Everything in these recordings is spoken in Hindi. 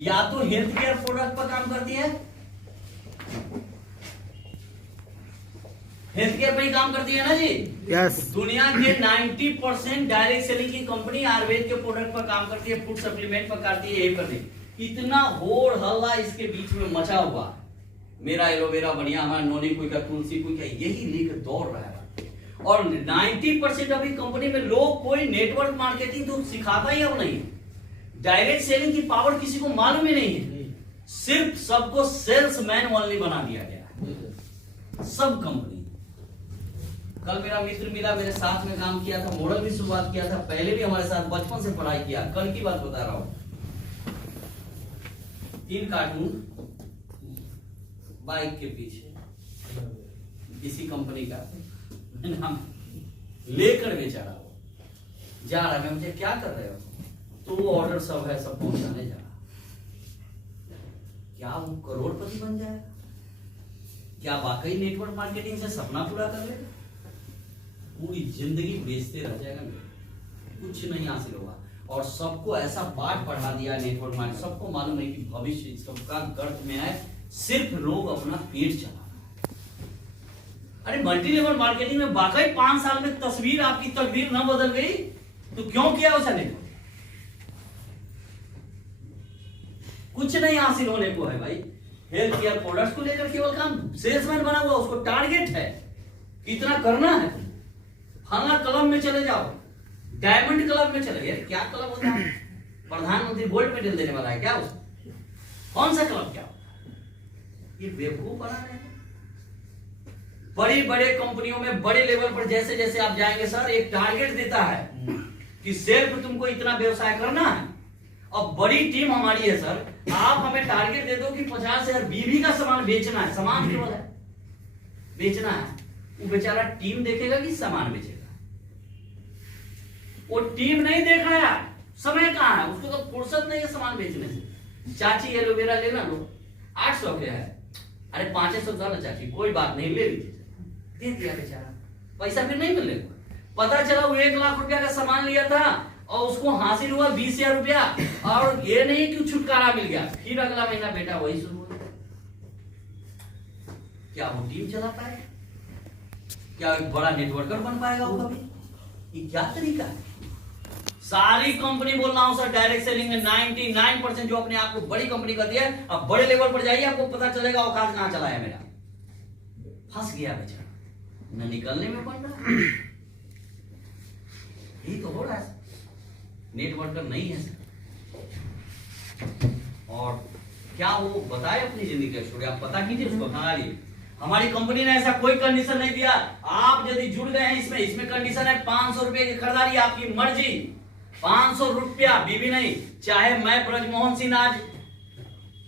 या तो हेल्थ केयर प्रोडक्ट पर काम करती है, हेल्थ केयर पे ही काम करती है ना जी। यस। दुनिया के 90% डायरेक्ट सेलिंग की कंपनी आयुर्वेद के प्रोडक्ट पर काम करती है, फूड सप्लीमेंट पर करती है, यही करती है। इतना होड़ हल्ला इसके बीच में मचा हुआ, मेरा एलोवेरा बढ़िया, हमारा नोनी कोई का, तुलसी कोई का, यही लेकर दौड़ रहा है। और 90% अभी कंपनी में लोग कोई नेटवर्क मार्केटिंग तो सिखाता ही अब नहीं, डायरेक्ट सेलिंग की पावर किसी को मालूम ही नहीं है, सिर्फ सबको सेल्समैन ओनली बना दिया गया सब कंपनी। कल मेरा मित्र मिला, मेरे साथ में काम किया था, मॉडल भी शुरुआत किया था, पहले भी हमारे साथ बचपन से पढ़ाई किया। कल की बात बता रहा हूं, 3 कार्टून बाइक के पीछे किसी कंपनी का नाम लेकर बेचारा वो जा रहा है। मुझे क्या कर रहे हो, तो वो ऑर्डर सब है, सब पहुंचाने जा रहा। क्या वो करोड़पति बन जाएगा? क्या वाकई नेटवर्क मार्केटिंग से सपना पूरा कर लेगा? पूरी जिंदगी बेचते रह जाएगा, कुछ नहीं हासिल होगा। और सबको ऐसा पाठ पढ़ा दिया नेटवर्क मार्केटिंग, सबको मालूम है कि भविष्य सबका गर्त में है, सिर्फ लोग अपना पेट चलाना। अरे मल्टी लेवल मार्केटिंग में वाकई 5 साल में तस्वीर आपकी तकदीर न बदल गई तो क्यों किया उसे नेटवर्क? कुछ नहीं हासिल होने को है भाई। हेल्थ केयर प्रोडक्ट्स को लेकर केवल काम, सेल्समैन बना हुआ, उसको टारगेट है कितना करना है। फला क्लब में चले जाओ, डायमंड क्लब में चले गए, क्या क्लब होता है? प्रधानमंत्री गोल्ड मेडल देने वाला है क्या उसको? कौन सा क्लब क्या होता है? ये बेवकूफ बना रहे हैं। बड़ी बड़े कंपनियों में बड़े लेवल पर जैसे जैसे आप जाएंगे सर, एक टारगेट देता है कि सिर्फ तुमको इतना व्यवसाय करना है। अब बड़ी टीम हमारी है सर, आप हमें टारगेट दे दो कि 50,000 बीवी का सामान बेचना है, सामान केवल है बेचना है, वो बेचारा टीम देखेगा कि सामान बेचेगा? वो टीम नहीं देख रहा है, समय कहां है, उसको तो फुर्सत नहीं है सामान बेचने से। चाची एलोवेरा लेना लो, 800 के है, अरे 500 ना चाची, कोई बात नहीं, ले लीजिए, दे दिया बेचारा, पैसा फिर नहीं मिलेगा। पता चला वो 1 लाख रुपया का सामान लिया था और उसको हासिल हुआ 20,000 रुपया, और ये नहीं कि छुटकारा मिल गया, फिर अगला महीना बेटा वही शुरू हुआ। क्या वो टीम चला पाएगा? क्या एक बड़ा नेटवर्कर बन पाएगा वो कभी? ये क्या तरीका है? सारी कंपनी बोल रहा हूं सर, डायरेक्ट सेलिंग में 99% जो अपने आप को बड़ी कंपनी करती है, अब बड़े लेवल पर जाइए, आपको पता चलेगा औकात कहां चला है मेरा। फंस गया बेचारा, न निकलने में पड़ रहा है। यही तो हो रहा है, नेटवर्कर नहीं है सर। और क्या वो बताए अपनी जिंदगी का स्टोरी, आप पता कीजिए उसको, बता लिए। हमारी कंपनी ने ऐसा कोई कंडीशन नहीं दिया, आप यदि जुड़ गए हैं इसमें कंडीशन है 500 रुपए की खरीदारी, आपकी मर्जी, 500 रुपया, बीबी नहीं। चाहे मैं ब्रजमोहन सिंह आज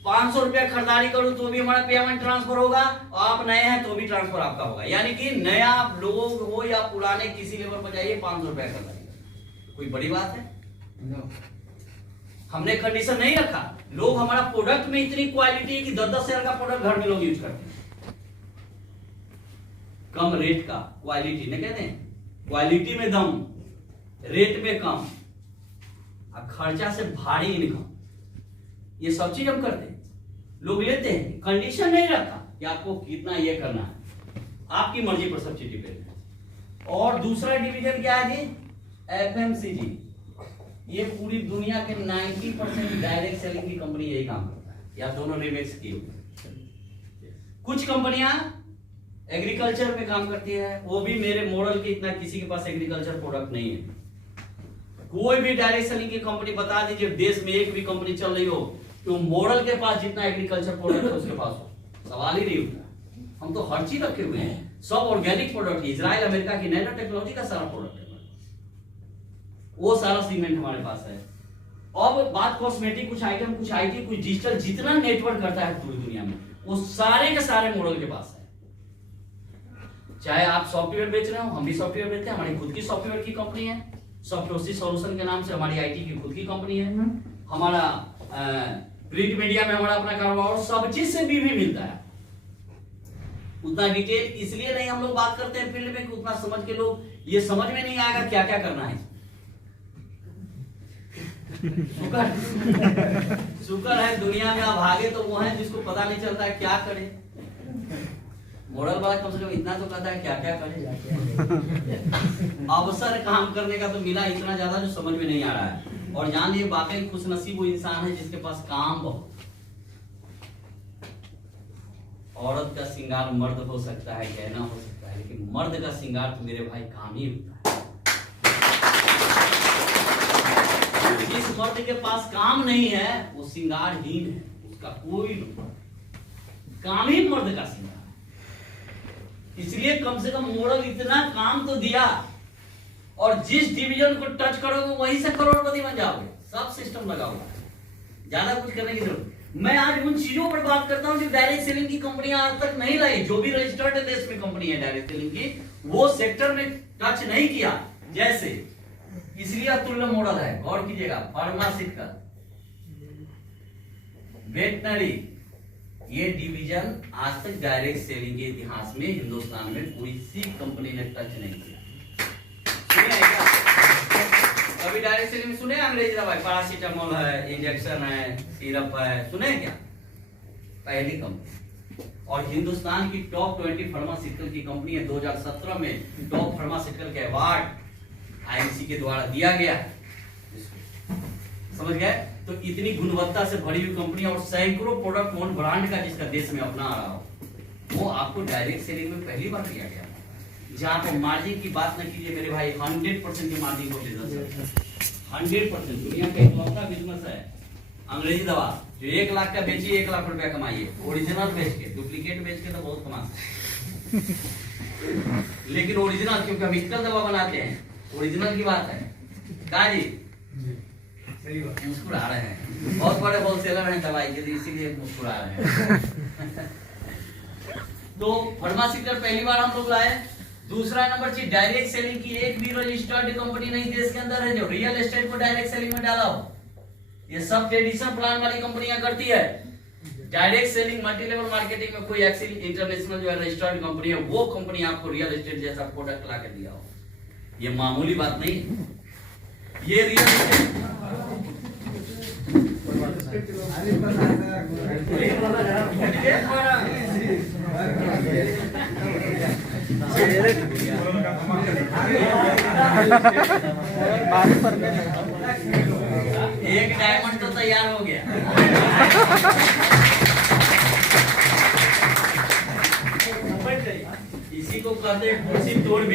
500 रुपया खरीदारी करूं तो भी हमारा पेमेंट ट्रांसफर होगा, और आप नए हैं तो भी ट्रांसफर आपका होगा। यानी कि नया लोग हो या पुराने, किसी लेवल पर जाइए 500 रुपया खरीदारी, कोई बड़ी बात है? हमने कंडीशन नहीं रखा। लोग, हमारा प्रोडक्ट में इतनी क्वालिटी है कि 10-10 हजार का प्रोडक्ट घर में लोग यूज करते हैं, कम रेट का, क्वालिटी नहीं कहते हैं, क्वालिटी में दम, रेट में कम, खर्चा से भारी इनकम, ये सब चीज हम करते हैं, लोग लेते हैं। कंडीशन नहीं रखा कि आपको कितना ये करना है, आपकी मर्जी पर सब चीज डिपेंड है। और दूसरा डिवीजन क्या है जी? FMCG। ये पूरी दुनिया के 90% डायरेक्ट सेलिंग की कंपनी यही काम करता है, या दोनों रिमिक्स की। कुछ कंपनियां एग्रीकल्चर में काम करती है, वो भी मेरे मॉडल के इतना किसी के पास एग्रीकल्चर प्रोडक्ट नहीं है। कोई भी डायरेक्ट सेलिंग की कंपनी बता दीजिए, देश में एक भी कंपनी चल रही हो तो मॉडल के पास जितना एग्रीकल्चर प्रोडक्ट है उसके पास हो, सवाल ही नहीं उठता। हम तो हर चीज रखे हुए हैं, सब ऑर्गेनिक प्रोडक्ट, इजराइल अमेरिका की नैनो टेक्नोलॉजी का सारा प्रोडक्ट है, वो सारा सीमेंट हमारे पास है। अब बात कॉस्मेटिक, कुछ आइटम, कुछ IT, कुछ डिजिटल, जितना नेटवर्क करता है पूरी दुनिया में, वो सारे के सारे मॉडल के पास है। चाहे आप सॉफ्टवेयर बेच रहे हो, हम भी सॉफ्टवेयर बेचते हैं, हमारी खुद की सॉफ्टवेयर की कंपनी है, सॉफ्टवेयर सॉल्यूशन के नाम से हमारी IT की खुद की कंपनी है। हमारा प्रिंट मीडिया में हमारा अपना कारोबार, और सब चीज से भी मिलता है। उतना डिटेल इसलिए नहीं हम लोग बात करते हैं फील्ड में कि उतना समझ के लोग, ये समझ में नहीं आएगा क्या क्या करना है। शुक्र है दुनिया में आप भागे तो वो है जिसको पता नहीं चलता है क्या करे। मोरल वाला कम से कम इतना तो कहता है क्या क्या करे। अवसर काम करने का तो मिला इतना ज्यादा जो समझ में नहीं आ रहा है। और जान लिए वाकई खुशनसीब वो इंसान है जिसके पास काम बहुत। औरत का श्रृंगार मर्द हो सकता है, गहना हो सकता है, लेकिन मर्द का श्रृंगार तो मेरे भाई काम ही होता है। जिस मर्द के पास काम नहीं है वो श्रृंगारहीन है, उसका कोई काम ही मर्द का श्रृंगार। इसलिए कम से कम मोरल इतना काम तो दिया, और जिस डिवीजन को टच करोगे वहीं से करोड़पति बन जाओगे। सब सिस्टम लगा हुआ है, ज्यादा कुछ करने की जरूरत। मैं आज उन चीजों पर बात करता हूं जो डायरेक्ट सेलिंग की कंपनियां आज तक नहीं लाई। जो भी रजिस्टर्ड है देश में कंपनी है डायरेक्ट सेलिंग की, वो सेक्टर में टच नहीं किया। जैसे इसलिए अतुल्य मॉडल है, गौर कीजिएगा। फार्मास्यूटिकल, वेटनरी, ये डिवीजन आज तक डायरेक्ट सेलिंग के इतिहास में हिंदुस्तान में कोई सी कंपनी ने टच नहीं किया। सुने क्या? कभी डायरेक्ट सेलिंग सुने? अंग्रेजी दवाई, पैरासीटामोल है, इंजेक्शन है, सिरप है, सुने क्या? पहली कंपनी। और हिंदुस्तान की टॉप 20 फार्मास्यूटिकल की कंपनी है। 2017 में टॉप फार्मास्यूटिकल के अवार्ड आईएमसी के द्वारा दिया गया। समझ गए? तो इतनी गुणवत्ता से भरी हुई कंपनी और सैकड़ों प्रोडक्ट ओन ब्रांड का जिसका देश में अपना आ रहा हो, वो आपको डायरेक्ट सेलिंग में पहली बार दिया गया। जहां पे मार्जिन की बात न कीजिए मेरे भाई, 100% की मार्जिन को बिजनेस है। 100% दुनिया का इकलौता बिजनेस है अंग्रेजी दवा जो 1 लाख का बेचिए 1 लाख रुपया कमाइए। ओरिजिनल बेच के, डुप्लीकेट बेच के तो बहुत कमा सकते, लेकिन ओरिजिनल, क्योंकि हम इक्कल दवा बनाते हैं, ओरिजिनल की बात है। कहा जी मुस्कुरा रहे हैं, बहुत बड़े होलसेलर हैं दवाई के, इसीलिए मुस्कुरा रहे हैं। तो फार्मास्यूटिकल पहली बार हम लोग लाए। दूसरा नंबर चीज, डायरेक्ट सेलिंग की एक भी रजिस्टर्ड कंपनी नहीं देश के अंदर है जो रियल एस्टेट को डायरेक्ट सेलिंग में डाला हो। ये सब ट्रेडिशनल प्लान वाली कंपनियां करती है। Direct selling multi level marketing में कोई एक्सिल इंटरनेशनल जो है रजिस्टर्ड कंपनी है, वो कंपनी आपको रियल एस्टेट जैसा प्रोडक्ट ला के दिया हो। ये मामूली बात नहीं है। ये रियल एस्टेट एक डायमंड तो तैयार हो गया। इसी को कहते हैं कुर्सी तोड़ भी।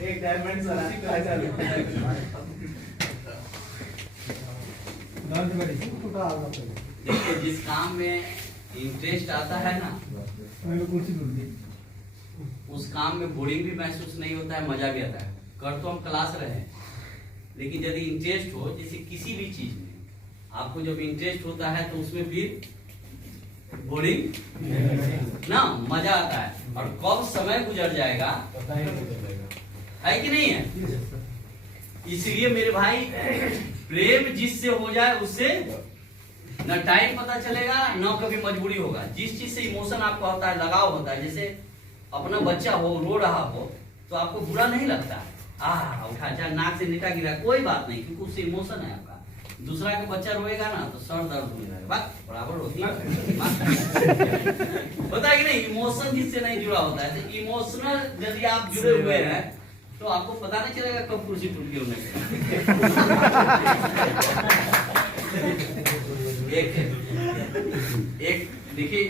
एक डायमंड देखिए, जिस काम में इंटरेस्ट आता है ना, उस काम में बोरिंग भी महसूस नहीं होता है, मजा भी आता है। कर तो हम क्लास रहे हैं, लेकिन यदि इंटरेस्ट हो, जैसे किसी भी चीज में आपको जब इंटरेस्ट होता है तो उसमें फिर बोरिंग ना, मजा आता है। और कब समय गुजर जाएगा है कि नहीं है? इसलिए मेरे भाई, प्रेम जिससे हो जाए उससे न टाइम पता चलेगा न कभी मजबूरी होगा। जिस चीज से इमोशन आपको होता है, लगाव होता है, जैसे अपना बच्चा हो रो रहा हो तो आपको बुरा नहीं लगता, उठा चाहे नाक से नीटा गिरा, कोई बात नहीं, क्योंकि उससे इमोशन है आपका। दूसरा का बच्चा रोएगा ना तो सर दर्द होने लगेगा, बराबर होती है होता है कि नहीं? इमोशन जिससे नहीं जुड़ा होता है, तो इमोशनल यदि आप जुड़े हुए हैं तो आपको पता नहीं चलेगा कब कुर्सी टूट गई होने एक देखिए,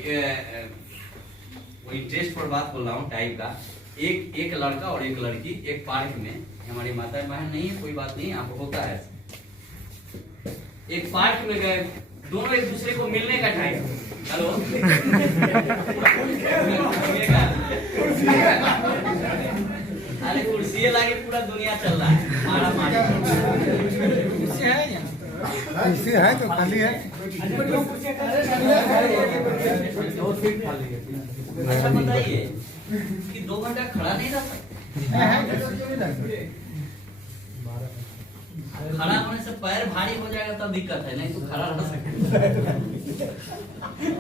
वो इंटरेस्ट पर बात बोल रहा हूँ टाइप का। एक लड़का और एक लड़की एक पार्क में, हमारी माता बहन नहीं है, कोई बात नहीं, आपको होता है, एक पार्क में गए, दोनों एक दूसरे को मिलने का टाइम। हेलो अरे कुर्सी लाके पूरा दुनिया चल रहा है, मारा मारी कुर्सी है तो खाली है। अच्छा बताइए कि 2 घंटा खड़ा नहीं रह सकते? खड़ा होने से पैर भारी हो जाएगा तब दिक्कत है, नहीं तो खड़ा रह सकते।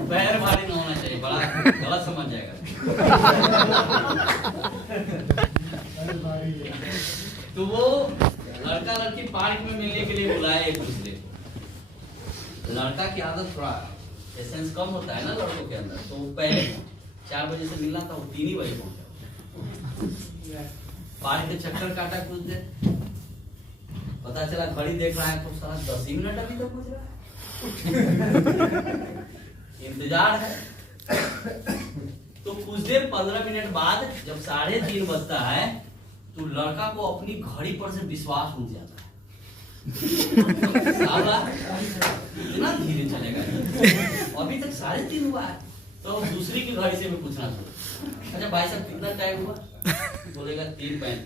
पैर भारी नहीं होना चाहिए, बड़ा गलत समझ जाएगा। तो वो लड़का लड़की पार्क में मिलने के लिए बुलाए एक दूसरे को। लड़का की आदत थोड़ा एसेंस कम होता है ना लड़कों के अंदर, तो पहले 4 बजे से मिलना था, वो 3 ही बजे पहुंचा। पार्क के चक्कर काटा कुछ देर, पता चला घड़ी देख रहा है तो सारा 10 ही मिनट अभी तक पहुंच रहा है। इंतजार है। तो कुछ देर 15 मिनट बाद जब 3:30 बजता है तो लड़का को अपनी घड़ी पर से विश्वास उठ जाता है। साला इतना धीरे चलेगा, अभी तक 3:30 हुआ है। तो दूसरी की घड़ी से भी पूछना चाहिए, अच्छा भाई साहब कितना टाइम हुआ? बोलेगा 3:35।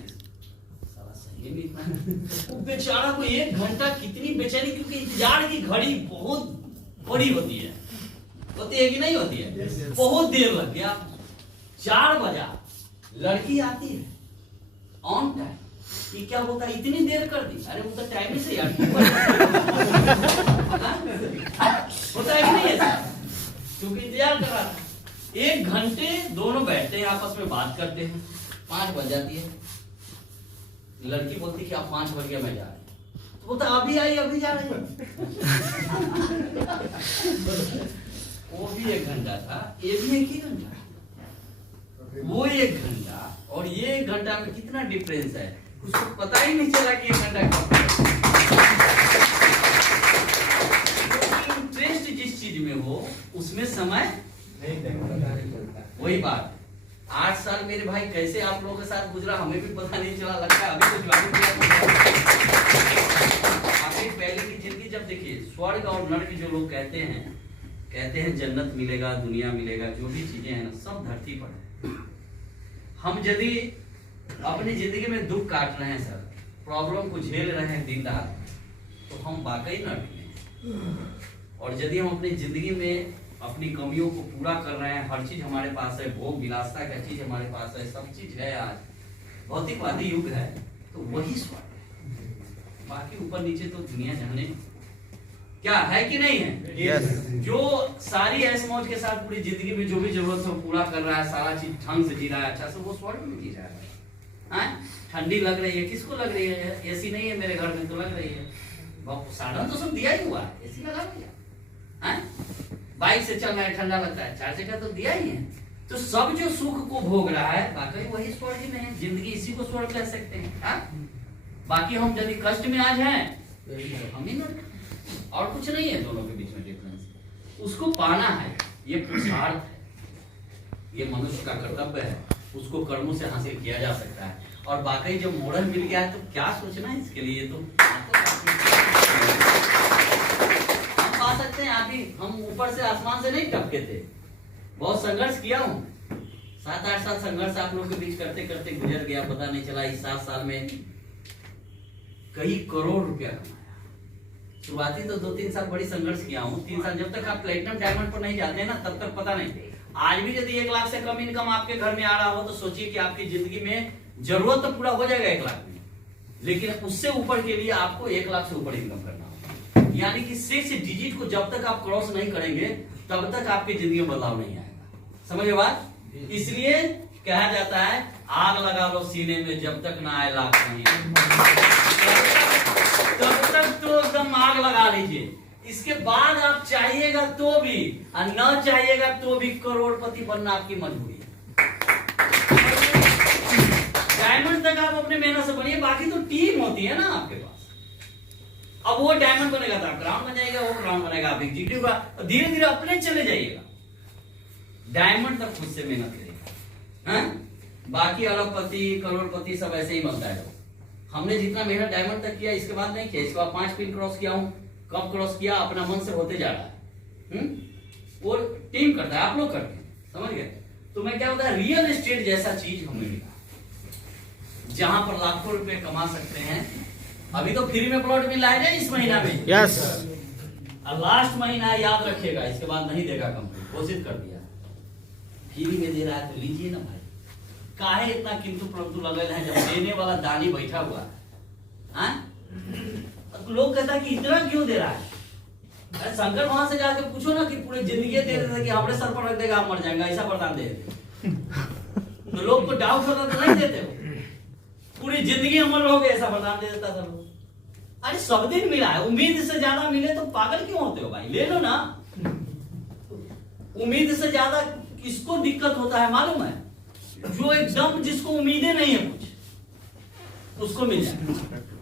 साला सही में इतना? वो बेचारा को 1 घंटा कितनी बेचैनी, क्योंकि इंतजार की घड़ी बहुत बड़ी होती है कि नहीं होती है? बहुत देर लग गया। 4 बजा, लड़की आती है ऑन टाइम। ये क्या बोलता है इतनी देर कर दी? अरे वो तो टाइम से यार होता है कि नहीं ऐसा? क्योंकि इंतजार कर रहा था। 1 घंटे दोनों बैठते हैं, आपस में बात करते हैं। 5 बज जाती है, लड़की बोलती कि आप 5 बज गया मैं जा रही हूँ। तो बोलता अभी आई अभी जा रही हूँ। वो भी 1 घंटा था, ये भी 1 ही घंटा। वो 1 घंटा और ये 1 घंटा में कितना डिफरेंस है, उसको पता ही नहीं चला कि 1 घंटा कब। इंटरेस्ट जिस चीज में हो उसमें समय वही बात। 8 साल मेरे भाई कैसे आप लोगों के साथ गुजरा हमें भी पता नहीं चला, लगता है अभी कुछ लागू किया। आपकी पहले की जिंदगी जब देखिए, स्वर्ग और नर्क जो लोग कहते हैं जन्नत मिलेगा, दुनिया मिलेगा, जो भी चीजें हैं ना सब धरती पर है। हम यदि अपनी जिंदगी में दुख काट रहे हैं सर, प्रॉब्लम को झेल रहे हैं दिन रात, तो हम वाकई नर्क में। और यदि हम अपनी जिंदगी में अपनी कमियों को पूरा कर रहे हैं, हर चीज हमारे पास है, भोग विलासता का चीज हमारे पास है, सब चीज है, आज भौतिकवादी युग है, तो वही स्वर्ग है। बाकी ऊपर नीचे तो दुनिया जाने क्या है कि नहीं है। Yes. जो सारी ऐश मौज के साथ पूरी जिंदगी में जो भी जरूरत है वो पूरा कर रहा है, सारा चीज ढंग से जी रहा है, अच्छा से, वो स्वर्ग में जी रहा है। ठंडी लग रही है, किसको लग रही है? एसी नहीं है मेरे घर में तो लग रही है। साधन तो सब दिया ही हुआ है, एसी लगा दिया। बाइक से चल रहा है, ठंडा लगता है, 4 चक्का तो दिया ही है। तो सब जो सुख को भोग रहा है बाकी वही स्वर्ग में है। जिंदगी इसी को स्वर्ग कह सकते हैं। बाकी हम यदि कष्ट में आज हैं हम ही नर्क, और कुछ नहीं है दोनों के बीच में डिफरेंस। उसको पाना है, ये पुरुषार्थ है, ये मनुष्य का कर्तव्य है, उसको कर्मों से हासिल किया जा सकता है। और बाकी जब मोड़ल मिल गया है तो क्या सोचना है इसके लिए, तो हम पा सकते हैं। आप ही, हम ऊपर से आसमान से नहीं टपके थे, बहुत संघर्ष किया हूँ। 7-8 साल संघर्ष आप लोग के बीच करते करते गुजर गया, पता नहीं चला। इस 7 साल में कई करोड़ रुपया कमाया। शुरुआती तो 2-3 साल बड़ी संघर्ष किया हूँ। 3 साल जब तक आप प्लेटिनम डायमंड पर नहीं जाते हैं ना, तब तक पता नहीं। आज भी यदि 1 लाख से कम इनकम आपके घर में आ रहा हो तो सोचिए कि आपकी जिंदगी में जरूरत तो पूरा हो जाएगा 1 लाख में, लेकिन उससे ऊपर के लिए आपको 1 लाख से ऊपर इनकम करना होगा। यानी कि 6 डिजिट को जब तक आप क्रॉस नहीं करेंगे तब तक आपकी जिंदगी में बदलाव नहीं आएगा। समझे बात? इसलिए कहा जाता है आग लगा लो सीने में जब तक ना आए लाख नहीं, तब तक तो एकदम आग लगा लीजिए। इसके बाद आप चाहिएगा तो भी और न चाहिएगा तो भी करोड़पति बनना आपकी मजबूरी है। डायमंड तक आप अपने मेहनत से बनिए, बाकी तो टीम होती है ना आपके पास। अब वो डायमंड बनेगा तो आप क्राउन बन जाएगा, वो क्राउन बनेगा आप एग्जीक्यूटिव का, और धीरे धीरे अपने चले जाइएगा। डायमंड तक खुद से मेहनत करेगा। बाकी अरबपति करोड़पति सब ऐसे ही बनता है। हमने जितना मेहनत डायमंड तक किया इसके बाद नहीं किया। इसके बाद 5 पिन क्रॉस किया हूं, कब क्रॉस किया अपना मन से होते जा रहा है। वो टीम करता है, आप लोग करते हैं, समझ गए? तो मैं क्या होता है, रियल एस्टेट जैसा चीज हमें मिला जहां पर लाखों रुपए कमा सकते हैं। अभी तो फ्री में प्लॉट मिल रहा है इस महीना में। यस। और लास्ट महीना याद रखिएगा, इसके बाद नहीं देगा कंपनी, घोषित कर दिया। फ्री में दे रहा है तो लीजिए ना भाई, काहे इतना किंतु परंतु लगल है जब देने वाला दानी बैठा हुआ है। अब लोग कहता है कि इतना क्यों दे रहा है। अरे शंकर वहां से जाके पूछो ना कि पूरे जिंदगी दे देते कि हमारे सर पर रख देगा आप मर जाएंगे, ऐसा वरदान दे देते। तो लोग को डाउट होता तो नहीं देते हो, पूरी जिंदगी अमर रहोगे ऐसा वरदान दे देता था लोग। अरे सब दिन मिला है, उम्मीद से ज्यादा मिले तो पागल क्यों होते हो भाई, ले लो ना। उम्मीद से ज्यादा किसको दिक्कत होता है मालूम है? जो एकदम जिसको उम्मीदें नहीं है कुछ, उसको मिल जाए।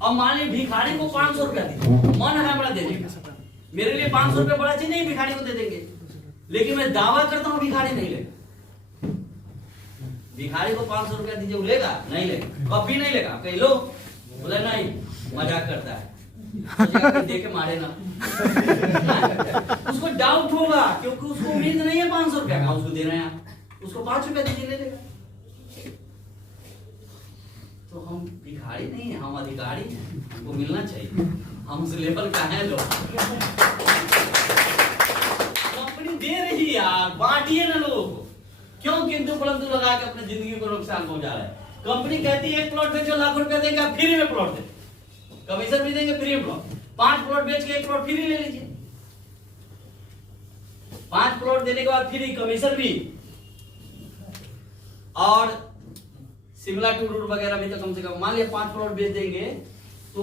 अब मान ली भिखारी को 500 रुपया दे, मन है हमारा देने का, मेरे लिए 500 रुपया बड़ा चीज नहीं, भिखारी को दे देंगे, लेकिन मैं दावा करता हूं भिखारी नहीं लेगा। भिखारी को 500 रुपया दीजिए, वो लेगा नहीं लेगा, कभी नहीं लेगा। कहीं लो बोले नहीं, मजाक करता है, दे के मारे ना। उसको डाउट होगा क्योंकि उसको उम्मीद नहीं है 500 रुपया का, उसको दे रहे हैं आप, उसको 5 रुपया दीजिए ले लेगा। तो हम भिखारी नहीं है, हम अधिकारी हैं, हमको मिलना चाहिए, हम उस लेवल का है लोग। कंपनी दे रही है यार, बांटिए ना लोगों को, क्यों किंतु परंतु लगा के अपनी जिंदगी को नुकसान पहुंचा रहे हैं। कंपनी कहती है 1 प्लॉट बेचो, लाख रुपया देंगे, आप फ्री में प्लॉट दे, कमीशन भी देंगे, फ्री में प्लॉट। 5 प्लॉट बेच के 1 प्लॉट फ्री ले लीजिए, 5 प्लॉट देने के बाद फ्री, कमीशन भी, और शिमला टूर वगैरह भी तो कम से कम मान लिया 5 प्लॉट बेच देंगे तो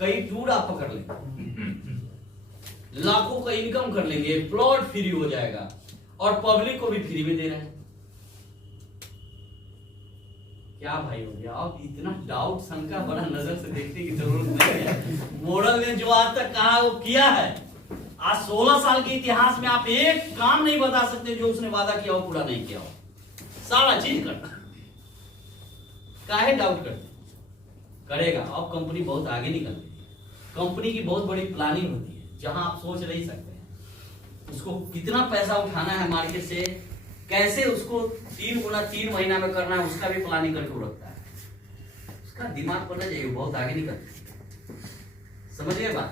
कई टूर आप पकड़ लेंगे, लाखों का इनकम कर लेंगे, प्लॉट फ्री हो जाएगा और पब्लिक को भी फ्री में दे रहे हैं। क्या भाई हो गया? अब इतना डाउट शंका बड़ा नजर से देखने की जरूरत नहीं है। मॉडल ने जो आज तक कहा वो किया है। आज 16 साल के इतिहास में आप एक काम नहीं बता सकते जो उसने वादा किया वो पूरा नहीं किया हो, सारा चीज करता। काहे डाउट करते? करेगा। अब कंपनी बहुत आगे निकलती है, कंपनी की बहुत बड़ी प्लानिंग होती है जहां आप सोच नहीं सकते हैं उसको कितना पैसा उठाना है मार्केट से, कैसे उसको 3 गुना 3 महीना में करना है, उसका भी प्लानिंग करके वो रखता है। उसका दिमाग पड़ना चाहिए, बहुत आगे निकलता है। समझिए बात?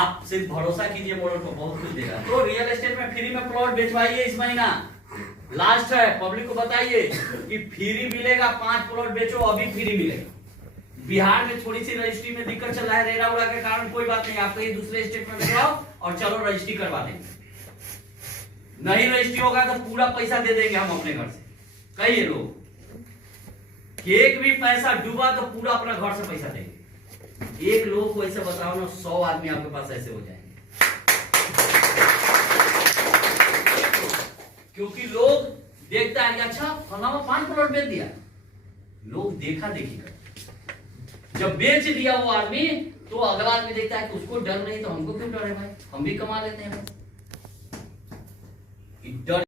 आप सिर्फ भरोसा कीजिए मॉडल को, बहुत कुछ देगा। तो रियल एस्टेट में फ्री में प्लॉट बेचवाइए इस महीना, लास्ट है, पब्लिक को बताइए कि फ्री मिलेगा, 5 प्लॉट बेचो, अभी फ्री मिलेगा। बिहार में थोड़ी सी रजिस्ट्री में दिक्कत चल रहा है रेरा उड़ा के कारण, कोई बात नहीं, आप कहीं दूसरे स्टेट में जाओ और चलो रजिस्ट्री करवा देंगे। नहीं रजिस्ट्री होगा तो पूरा पैसा दे देंगे हम अपने घर से। कहिए लोग, एक भी पैसा डूबा तो पूरा अपना घर से पैसा देंगे। एक लोग को ऐसे बताओ ना, 100 आदमी आपके पास ऐसे हो जाएंगे। क्योंकि लोग देखता है कि अच्छा फलाना 5 प्लॉट बेच दिया, लोग देखा देखी कर, जब बेच दिया वो आदमी तो अगला आदमी देखता है कि उसको डर नहीं तो हमको क्यों डर है भाई, हम भी कमा लेते हैं भाई। डर